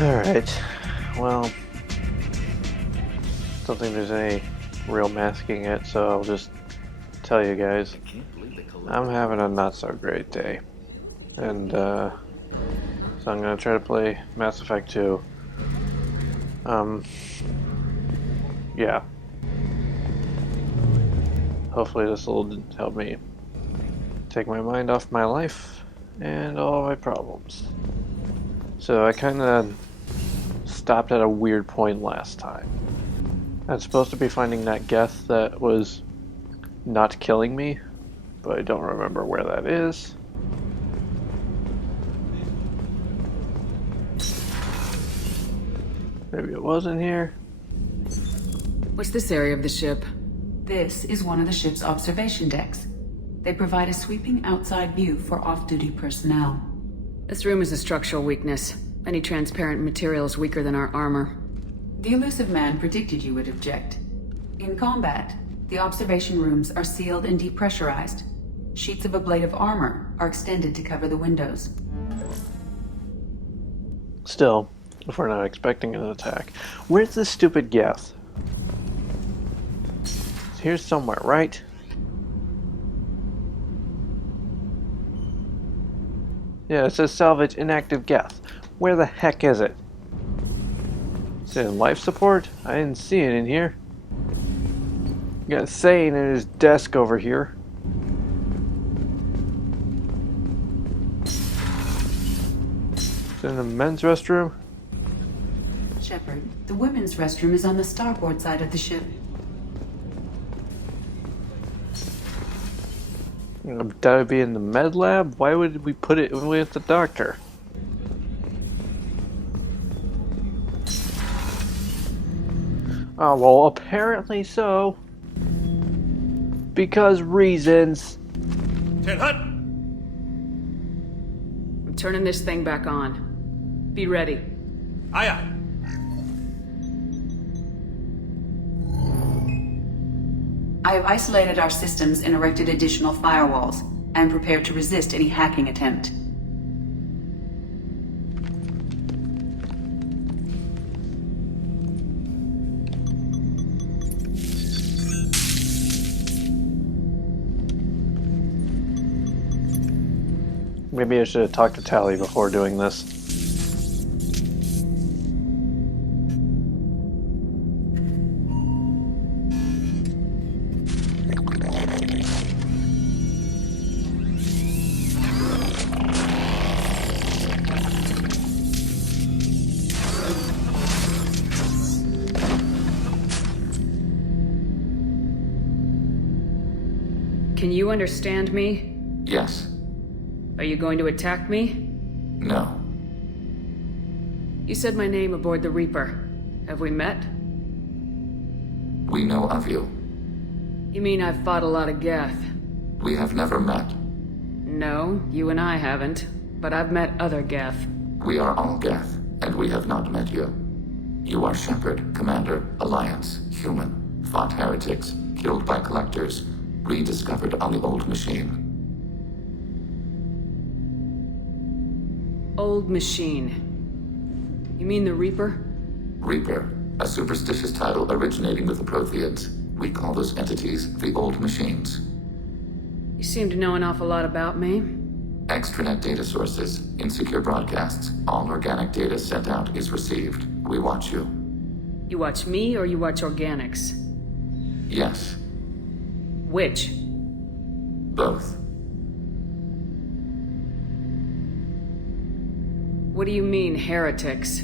Alright, well, don't think there's any real masking it, so I'll just tell you guys. I'm having a not so great day. And, so I'm gonna try to play Mass Effect 2. Yeah. Hopefully this will help me take my mind off my life and all my problems. So I kinda stopped at a weird point last time. I'm supposed to be finding that Geth that was not killing me, but I don't remember where that is. Maybe it wasn't here. What's this area of the ship? This is one of the ship's observation decks. They provide a sweeping outside view for off-duty personnel. This room is a structural weakness. Any transparent material is weaker than our armor. The Illusive Man predicted you would object. In combat, the observation rooms are sealed and depressurized. Sheets of ablative armor are extended to cover the windows. Still, if we're not expecting an attack. Where's this stupid Geth? It's here somewhere, right? Yeah, it says salvage inactive Geth. Where the heck is it? Is it in life support? I didn't see it in here. You got Sane in his desk over here. Is it in the men's restroom? Shepard, the women's restroom is on the starboard side of the ship. That would be in the med lab? Why would we put it with the doctor? Oh, well, apparently so. Because reasons. Hut! I'm turning this thing back on. Be ready. Aye, aye. I have isolated our systems and erected additional firewalls, and prepared to resist any hacking attempt. Maybe I should have talked to Tali before doing this. Can you understand me? Yes. Are you going to attack me? No. You said my name aboard the Reaper. Have we met? We know of you. You mean I've fought a lot of Geth? We have never met. No, you and I haven't. But I've met other Geth. We are all Geth, and we have not met you. You are Shepard, Commander, Alliance, human, fought heretics, killed by collectors, rediscovered on the old machine. Old Machine. You mean the Reaper? Reaper, a superstitious title originating with the Protheans. We call those entities the old machines. You seem to know an awful lot about me. Extranet data sources, insecure broadcasts, all organic data sent out is received. We watch you. You watch me or you watch organics? Yes, Which? both. What do you mean, heretics?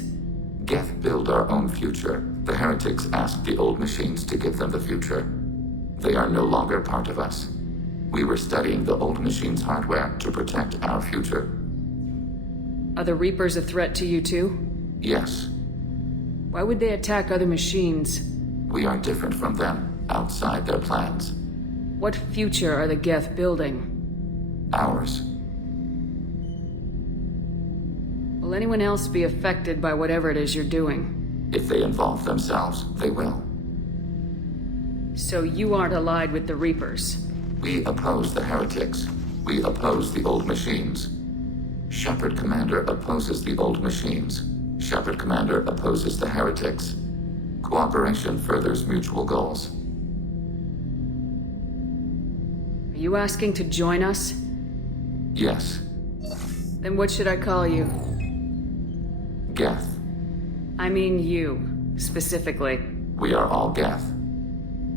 Geth build our own future. The heretics asked the old machines to give them the future. They are no longer part of us. We were studying the old machines' hardware to protect our future. Are the Reapers a threat to you too? Yes, Why would they attack other machines? we are different from them, outside their plans. What future are the Geth building? Ours. Will anyone else be affected by whatever it is you're doing? If they involve themselves, they will. So you aren't allied with the Reapers? We oppose the heretics. We oppose the old machines. Shepard Commander opposes the old machines. Shepard Commander opposes the heretics. Cooperation furthers mutual goals. Are you asking to join us? Yes, Then what should I call you? Geth. I mean you, specifically. We are all Geth.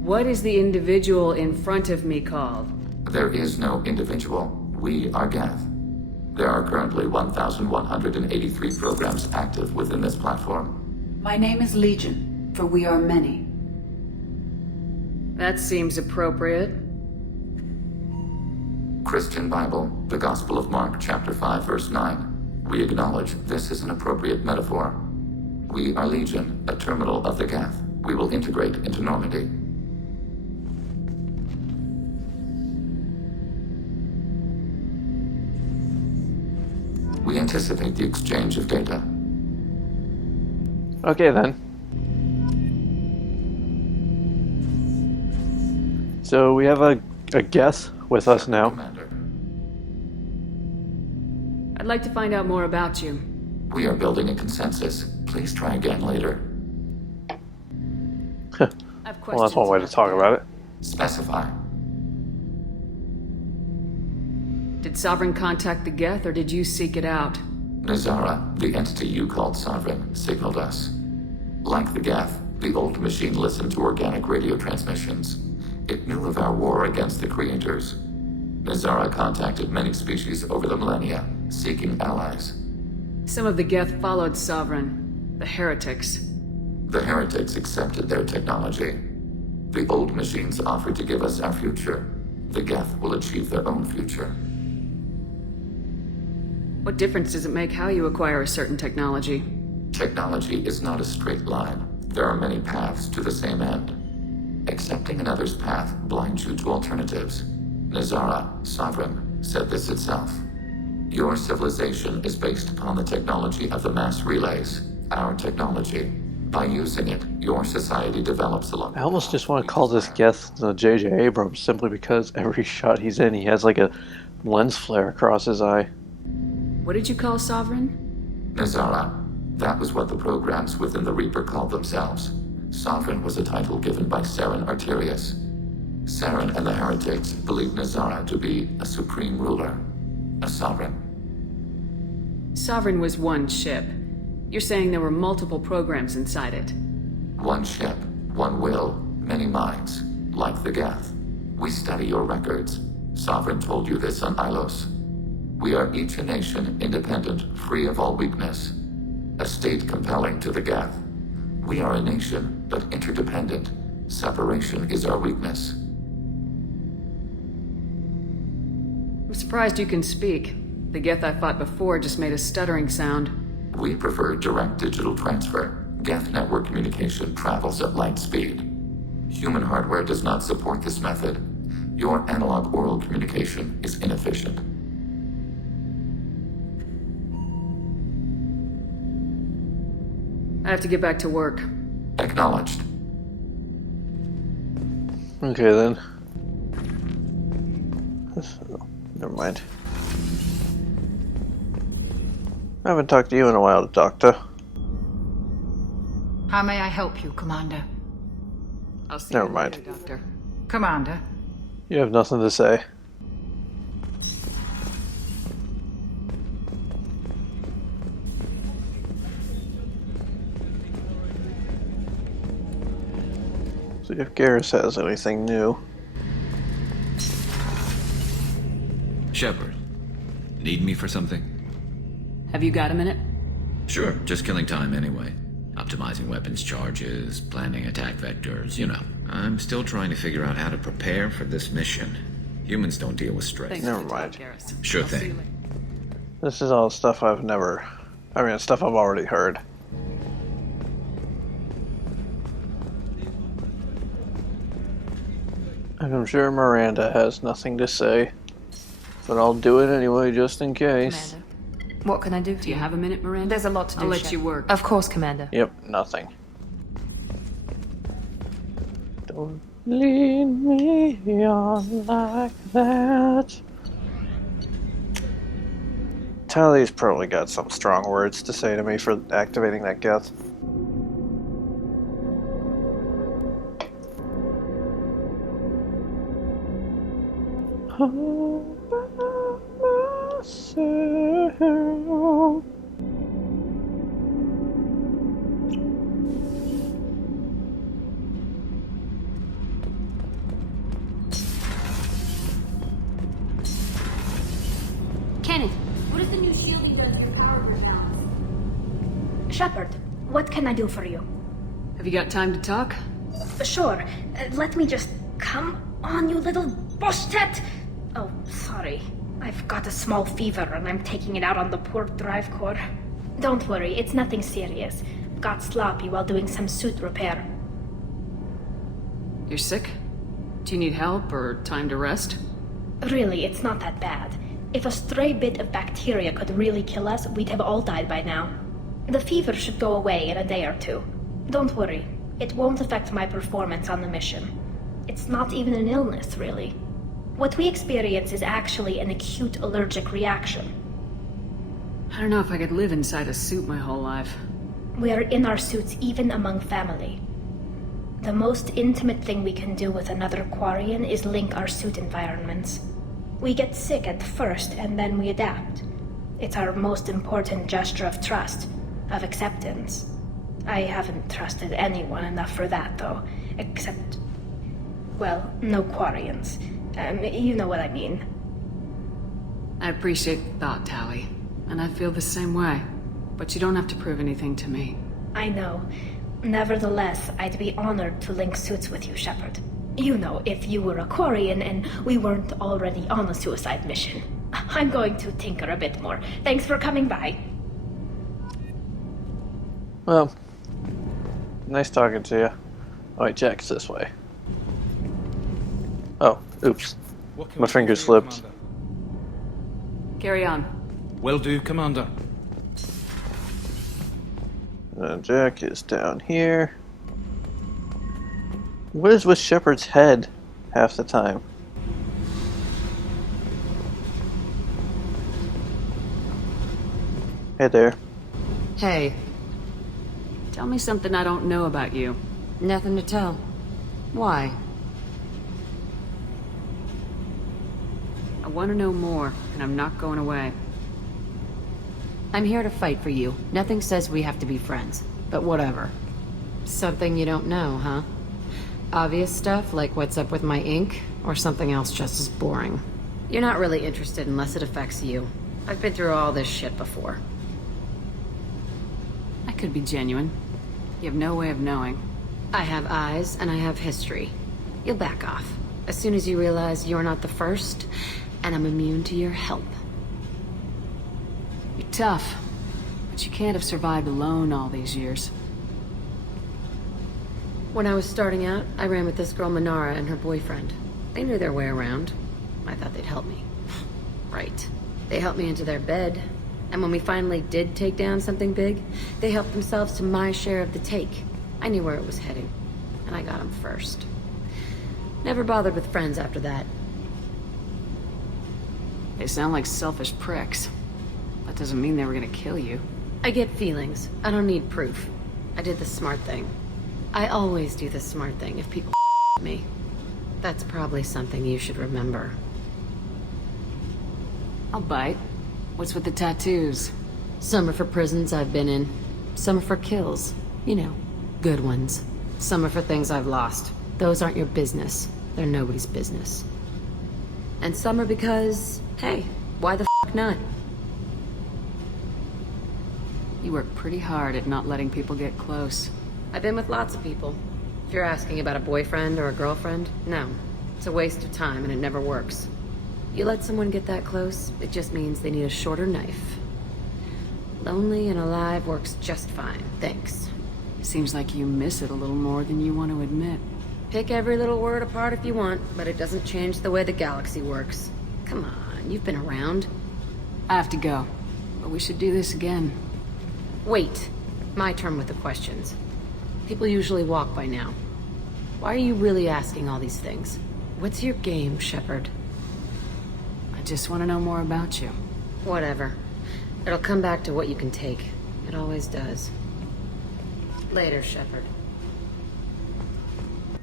What is the individual in front of me called? There is no individual. We are Geth. There are currently 1,183 programs active within this platform. My name is Legion, for we are many. That seems appropriate. Christian Bible, the Gospel of Mark, chapter 5, verse 9. We acknowledge this is an appropriate metaphor. We are Legion, a terminal of the Geth. We will integrate into Normandy. We anticipate the exchange of data. Okay then. So we have a Geth with us now. Commander, I'd like to find out more about you. we are building a consensus. Please try again later. I have questions. Well, that's one way to talk about it. Specify. Did Sovereign contact the Geth, or did you seek it out? Nazara, the entity you called Sovereign, signaled us. Like the Geth, the old machine listened to organic radio transmissions. It knew of our war against the creators. Nazara contacted many species over the millennia, seeking allies. Some of the Geth followed Sovereign, the heretics. The heretics accepted their technology. The old machines offered to give us our future. The Geth will achieve their own future. What difference does it make how you acquire a certain technology? Technology is not a straight line. There are many paths to the same end. Accepting another's path blinds you to alternatives. Nazara, Sovereign, said this itself. Your civilization is based upon the technology of the mass relays, our technology. By using it, your society develops along. I almost just want to call this Geth J.J. Abrams simply because every shot he's in, he has like a lens flare across his eye. What did you call Sovereign? Nazara. That was what the programs within the Reaper called themselves. Sovereign was a title given by Saren Arterius. Saren and the heretics believed Nazara to be a supreme ruler, a sovereign. Sovereign was one ship. You're saying there were multiple programs inside it. One ship, one will, many minds, like the Geth. We study your records. Sovereign told you this on Ilos. We are each a nation, independent, free of all weakness. A state compelling to the Geth. We are a nation, but interdependent. Separation is our weakness. I'm surprised you can speak. The Geth I fought before just made a stuttering sound. We prefer direct digital transfer. Geth network communication travels at light speed. Human hardware does not support this method. Your analog oral communication is inefficient. I have to get back to work. Acknowledged. Okay then. Never mind. I haven't talked to you in a while, Doctor. How may I help you, Commander? I'll see Never you mind. later, Doctor. Commander, You have nothing to say. See if Garrus has anything new. Shepard, need me for something? Have you got a minute? Sure, just killing time anyway. Optimizing weapons charges, planning attack vectors, you know. I'm still trying to figure out how to prepare for this mission. Humans don't deal with stress. Thanks Never for the talk, mind. Garrus. Sure I'll see you thing. later. This is all stuff I've never... I mean, stuff I've already heard. And I'm sure Miranda has nothing to say. But I'll do it anyway, just in case. Commander. What can I do for Do you have a minute, Miranda? There's a lot to do. I'll let Shep. you work. Of course, Commander. Yep, nothing. Don't lead me on like that. Tally's probably got some strong words to say to me for activating that geth. All by myself. Kenneth, what is the new shield he does to your power rebalance? Shepard, what can I do for you? Have you got time to talk? Sure. Let me just... Come on, you little bushtet! Oh, sorry. I've got a small fever and I'm taking it out on the poor drive core. Don't worry, it's nothing serious. Got sloppy while doing some suit repair. You're sick? Do you need help or time to rest? Really, it's not that bad. If a stray bit of bacteria could really kill us, we'd have all died by now. The fever should go away in a day or two. Don't worry, it won't affect my performance on the mission. It's not even an illness, really. What we experience is actually an acute allergic reaction. I don't know if I could live inside a suit my whole life. We are in our suits even among family. The most intimate thing we can do with another Quarian is link our suit environments. We get sick at first and then we adapt. It's our most important gesture of trust, of acceptance. I haven't trusted anyone enough for that, though, except... well, no Quarians. You know what I mean. I appreciate the thought, Tally, and I feel the same way. But you don't have to prove anything to me. I know. Nevertheless, I'd be honored to link suits with you, Shepard. You know, if you were a Quarian and we weren't already on a suicide mission. I'm going to tinker a bit more. Thanks for coming by. Well, nice talking to you. Oh wait, Jack's this way. Oh, oops. What can My we do finger for you, slipped. Commander? Carry on. Will do, Commander. And Jack is down here. What is with Shepard's head half the time? Hey there. Hey, Tell me something I don't know about you. nothing to tell. Why? I want to know more, and I'm not going away. I'm here to fight for you. Nothing says we have to be friends, but whatever. Something you don't know, huh? Obvious stuff like what's up with my ink, or something else just as boring? You're not really interested unless it affects you. I've been through all this shit before. I could be genuine. You have no way of knowing. I have eyes and I have history. You'll back off as soon as you realize you're not the first, and I'm immune to your help. You're tough, but you can't have survived alone all these years. When I was starting out, I ran with this girl Minara and her boyfriend. They knew their way around. I thought they'd help me. Right. They helped me into their bed, and when we finally did take down something big, they helped themselves to my share of the take. I knew where it was heading, and I got them first. Never bothered with friends after that. They sound like selfish pricks. That doesn't mean they were gonna kill you. I get feelings. I don't need proof. I did the smart thing. I always do the smart thing if people with me. That's probably something you should remember. I'll bite. What's with the tattoos? Some are for prisons I've been in. Some are for kills. You know, good ones. Some are for things I've lost. Those aren't your business. They're nobody's business. And some are because, hey, why the f not? You work pretty hard at not letting people get close. I've been with lots of people. If you're asking about a boyfriend or a girlfriend, no. It's a waste of time and it never works. You let someone get that close, it just means they need a shorter knife. Lonely and alive works just fine, thanks. Seems like you miss it a little more than you want to admit. Pick every little word apart if you want, but it doesn't change the way the galaxy works. Come on, you've been around. I have to go, but we should do this again. Wait, my turn with the questions. People usually walk by now. Why are you really asking all these things? What's your game, Shepard? I just want to know more about you. Whatever. It'll come back to what you can take. It always does. Later, Shepard.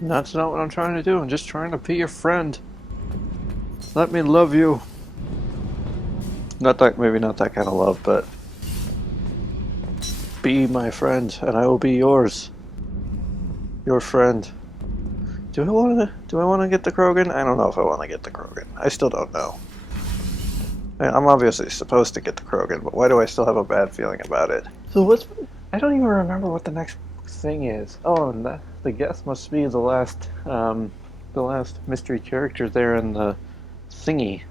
That's not what I'm trying to do. I'm just trying to be your friend. Let me love you. Not that, maybe not that kind of love, but be my friend, and I will be yours. Your friend. Do I want to get the Krogan? I don't know if I want to get the Krogan. I still don't know. I'm obviously supposed to get the Krogan, but why do I still have a bad feeling about it? So I don't even remember what the next thing is. Oh, and the guest must be the last mystery character there in the thingy.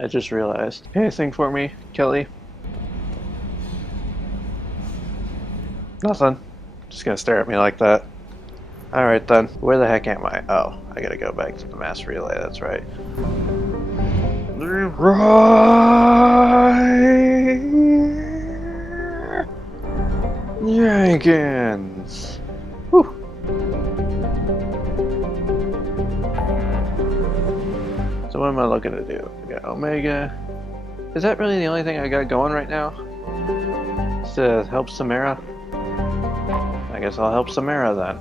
I just realized. Anything for me, Kelly? Nothing. Just gonna stare at me like that. Alright then. Where the heck am I? Oh, I gotta go back to the mass relay, that's right. Jenkins! Whew. So what am I looking to do? We got Omega. Is that really the only thing I got going right now? Just to help Samara? I guess I'll help Samara then.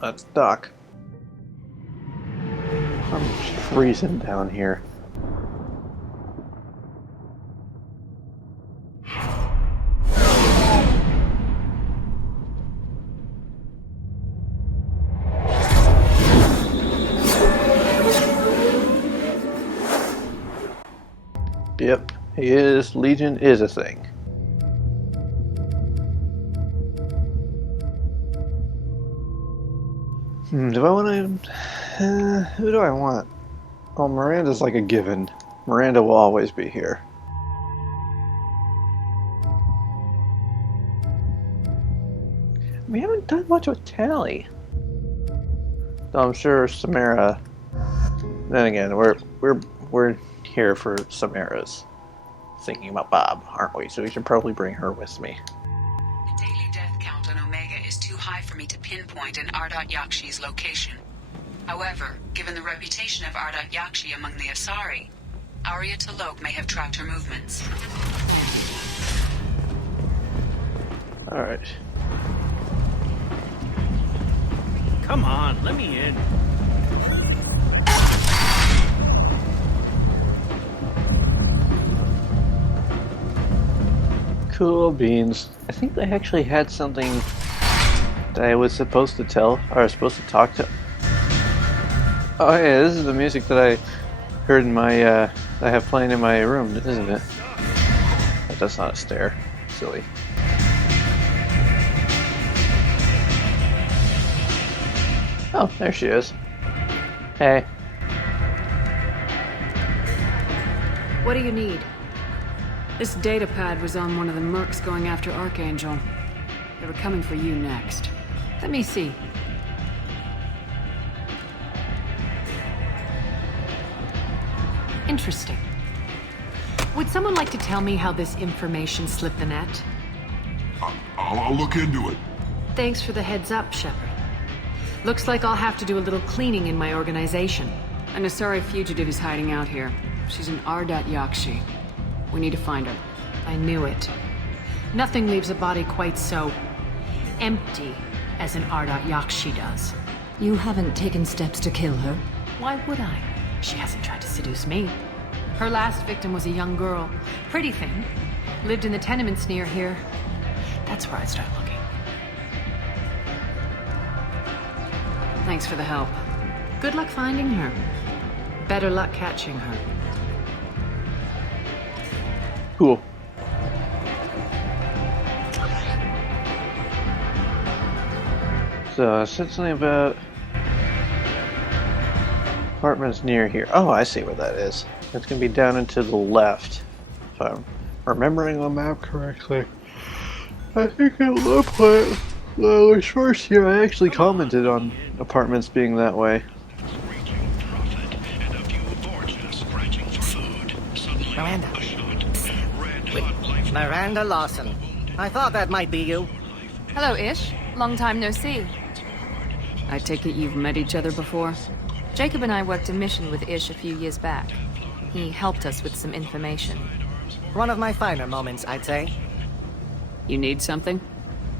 Let's dock. I'm freezing down here. Yep, Legion is a thing. Do I want to... who do I want? Oh, Miranda's like a given. Miranda will always be here. We haven't done much with Tali. Though I'm sure Samara... Then again, we're here for Samara's thinking about Bob, aren't we? So we should probably bring her with me. The daily death count on Omega is too high for me to pinpoint an Ardat Yakshi's location. However, given the reputation of Ardat Yakshi among the Asari, Arya T'Loak may have tracked her movements. Alright. Come on, let me in. Cool beans. I think they actually had something that I was supposed to tell, or I was supposed to talk to. Oh yeah, this is the music that I heard in my, I have playing in my room, isn't it? That's not a stair. Silly. Oh, there she is. Hey. What do you need? This data pad was on one of the mercs going after Archangel. They were coming for you next. Let me see. Interesting. Would someone like to tell me how this information slipped the net? I'll look into it. Thanks for the heads up, Shepard. Looks like I'll have to do a little cleaning in my organization. An Asari fugitive is hiding out here. She's an Ardat Yakshi. We need to find her. I knew it. Nothing leaves a body quite so empty as an Ardat Yakshi does. You haven't taken steps to kill her? Why would I? She hasn't tried to seduce me. Her last victim was a young girl. Pretty thing. Lived in the tenements near here. That's where I'd start looking. Thanks for the help. Good luck finding her. Better luck catching her. Cool. So I said something about apartments near here. Oh, I see where that is. It's gonna be down and to the left. If I'm remembering the map correctly. I think it looked like the first here I actually commented on apartments being that way. Miranda. Wait. Miranda Lawson. I thought that might be you. Hello, Ish. Long time no see. I take it you've met each other before? Jacob and I worked a mission with Ish a few years back. He helped us with some information. One of my finer moments, I'd say. You need something?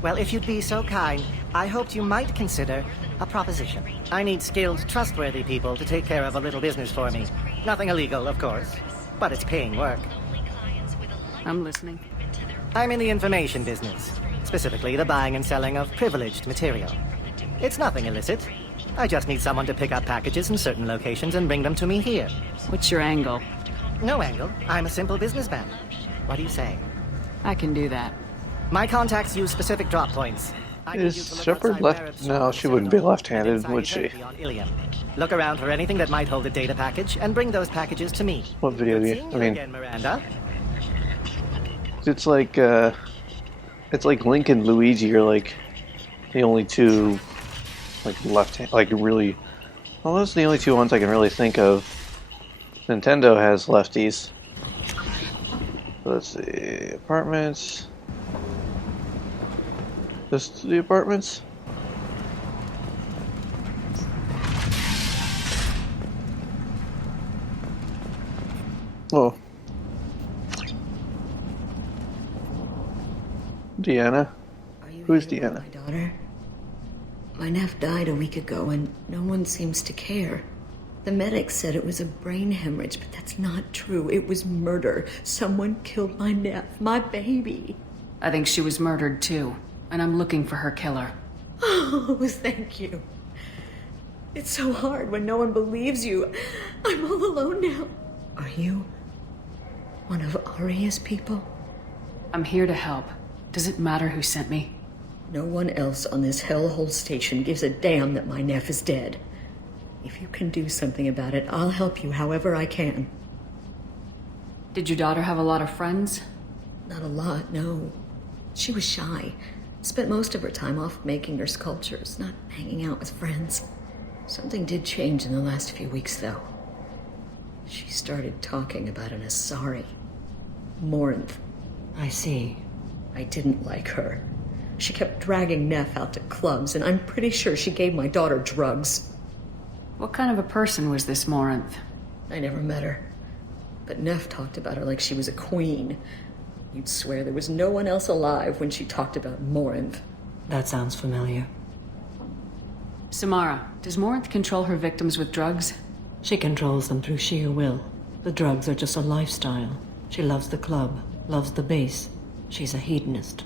Well, if you'd be so kind, I hoped you might consider a proposition. I need skilled, trustworthy people to take care of a little business for me. Nothing illegal, of course, but it's paying work. I'm listening. I'm in the information business, specifically the buying and selling of privileged material. It's nothing illicit. I just need someone to pick up packages in certain locations and bring them to me here. What's your angle? No angle. I'm a simple businessman. What do you say? I can do that. My contacts use specific drop points. Is Shepard left? No, she wouldn't be left-handed, would she? Look around for anything that might hold a data package and bring those packages to me. What video do you? I mean, again, Miranda. it's like Link and Luigi are like the only two like left-hand, like really. Well, those are the only two ones I can really think of. Nintendo has lefties. Let's see, apartments. Just the apartments. Oh. Deanna? Who's Deanna? My daughter. My nephew died a week ago and no one seems to care. The medics said it was a brain hemorrhage, but that's not true. It was murder. Someone killed my nephew, my baby. I think she was murdered too, and I'm looking for her killer. Oh, thank you. It's so hard when no one believes you. I'm all alone now. Are you one of Aria's people? I'm here to help. Does it matter who sent me? No one else on this hellhole station gives a damn that my nephew is dead. If you can do something about it, I'll help you however I can. Did your daughter have a lot of friends? Not a lot, no. She was shy. Spent most of her time off making her sculptures, not hanging out with friends. Something did change in the last few weeks, though. She started talking about an Asari. Morinth. I see. I didn't like her. She kept dragging Neff out to clubs, and I'm pretty sure she gave my daughter drugs. What kind of a person was this Morinth? I never met her. But Neff talked about her like she was a queen. You'd swear there was no one else alive when she talked about Morinth. That sounds familiar. Samara, does Morinth control her victims with drugs? She controls them through sheer will. The drugs are just a lifestyle. She loves the club, loves the base. She's a hedonist.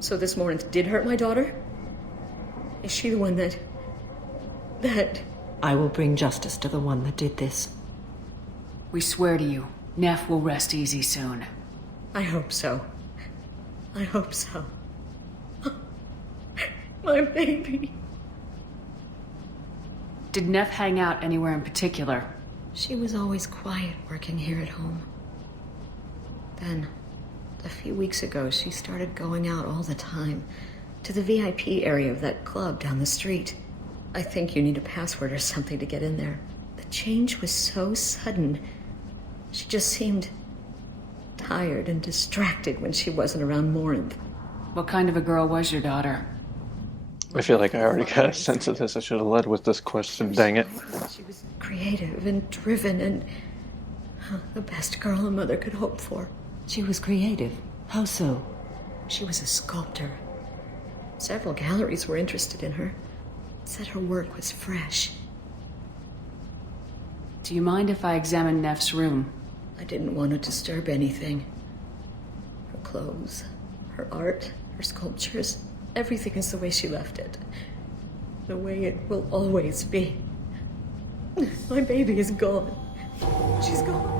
So this Morinth did hurt my daughter? Is she the one that... I will bring justice to the one that did this. We swear to you, Neff will rest easy soon. I hope so. I hope so. My baby. Did Neff hang out anywhere in particular? She was always quiet working here at home. Then, a few weeks ago, she started going out all the time to the VIP area of that club down the street. I think you need a password or something to get in there. The change was so sudden. She just seemed tired and distracted when she wasn't around Morinth. What kind of a girl was your daughter? I feel like I already got a sense of this. I should have led with this question, dang it. She was creative and driven and the best girl a mother could hope for. She was creative. How so? She was a sculptor. Several galleries were interested in her. Said her work was fresh. Do you mind if I examine Neff's room? I didn't want to disturb anything. Her clothes, her art, her sculptures, everything is the way she left it. The way it will always be. My baby is gone. She's gone.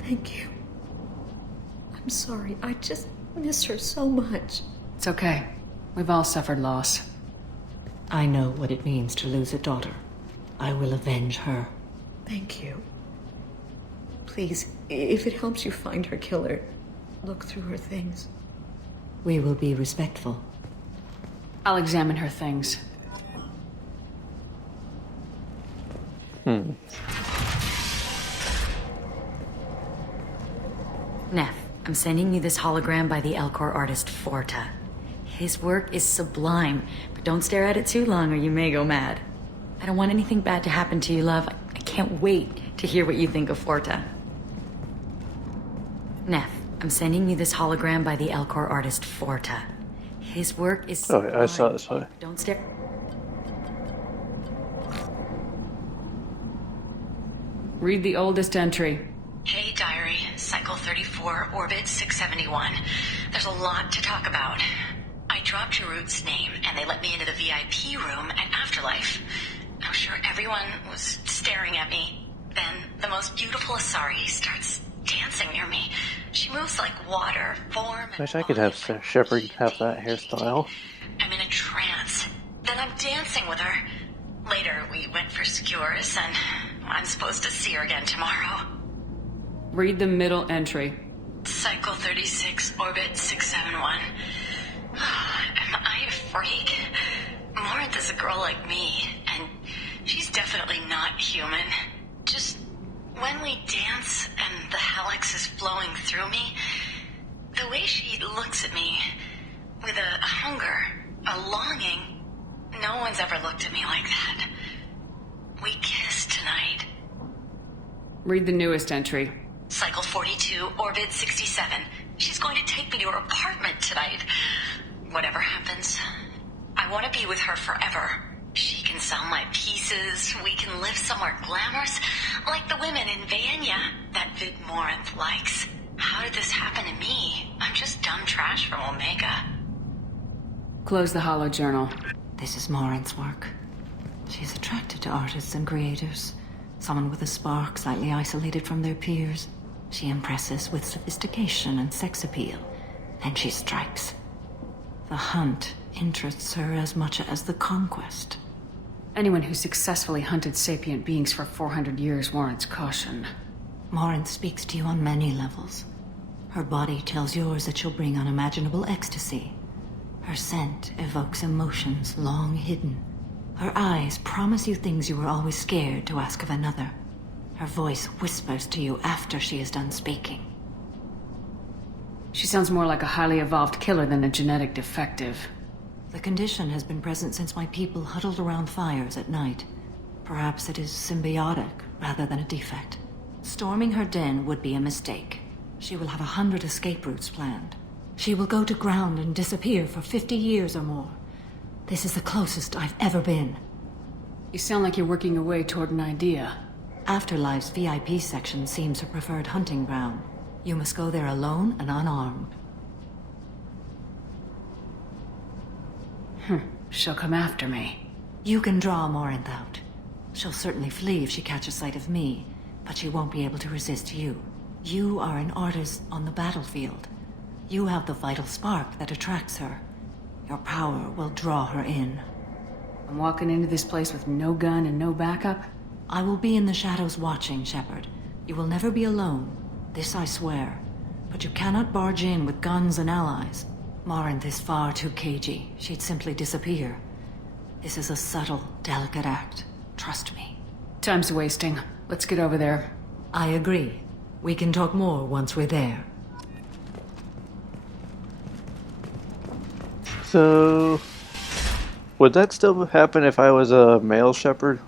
Thank you. I'm sorry. I just miss her so much. It's okay. We've all suffered loss. I know what it means to lose a daughter. I will avenge her. Thank you. Please, if it helps you find her killer, look through her things. We will be respectful. I'll examine her things. Neff, I'm sending you this hologram by the Elcor artist Forta. His work is sublime, but don't stare at it too long or you may go mad. I don't want anything bad to happen to you, love. I can't wait to hear what you think of Forta. Neff, I'm sending you this hologram by the Elcor artist Forta. His work is sublime. Oh, I saw this one. Don't stare. Read the oldest entry. Hey, Diary. Cycle 34, Orbit 671. There's a lot to talk about. I dropped Jarut's name, and they let me into the VIP room at Afterlife. I'm sure everyone was staring at me. Then the most beautiful Asari starts dancing near me. She moves like water, form, and Wish I could have Shepard have that hairstyle. I'm in a trance. Then I'm dancing with her. Later, we went for skewers, and I'm supposed to see her again tomorrow. Read the middle entry. Cycle 36, Orbit 671. Am I a freak? Morinth is a girl like me, and she's definitely not human. Just when we dance and the helix is flowing through me, the way she looks at me with a hunger, a longing, no one's ever looked at me like that. We kissed tonight. Read the newest entry. Cycle 42, Orbit 67. She's going to take me to her apartment tonight. Whatever happens, I want to be with her forever. She can sell my pieces. We can live somewhere glamorous, like the women in Vanya that Vid Morinth likes. How did this happen to me? I'm just dumb trash from Omega. Close the holo journal. This is Morinth's work. She's attracted to artists and creators. Someone with a spark, slightly isolated from their peers. She impresses with sophistication and sex appeal. And she strikes. The hunt interests her as much as the conquest. Anyone who successfully hunted sapient beings for 400 years warrants caution. Morinth speaks to you on many levels. Her body tells yours that she'll bring unimaginable ecstasy. Her scent evokes emotions long hidden. Her eyes promise you things you were always scared to ask of another. Her voice whispers to you after she is done speaking. She sounds more like a highly evolved killer than a genetic defective. The condition has been present since my people huddled around fires at night. Perhaps it is symbiotic rather than a defect. Storming her den would be a mistake. She will have 100 escape routes planned. She will go to ground and disappear for 50 years or more. This is the closest I've ever been. You sound like you're working your way toward an idea. Afterlife's VIP section seems her preferred hunting ground. You must go there alone and unarmed. She'll come after me. You can draw Morinth out. She'll certainly flee if she catches sight of me, but she won't be able to resist you. You are an artist on the battlefield. You have the vital spark that attracts her. Your power will draw her in. I'm walking into this place with no gun and no backup? I will be in the shadows watching, Shepard. You will never be alone. This I swear. But you cannot barge in with guns and allies. Morinth is far too cagey. She'd simply disappear. This is a subtle, delicate act. Trust me. Time's wasting. Let's get over there. I agree. We can talk more once we're there. So, would that still happen if I was a male Shepard?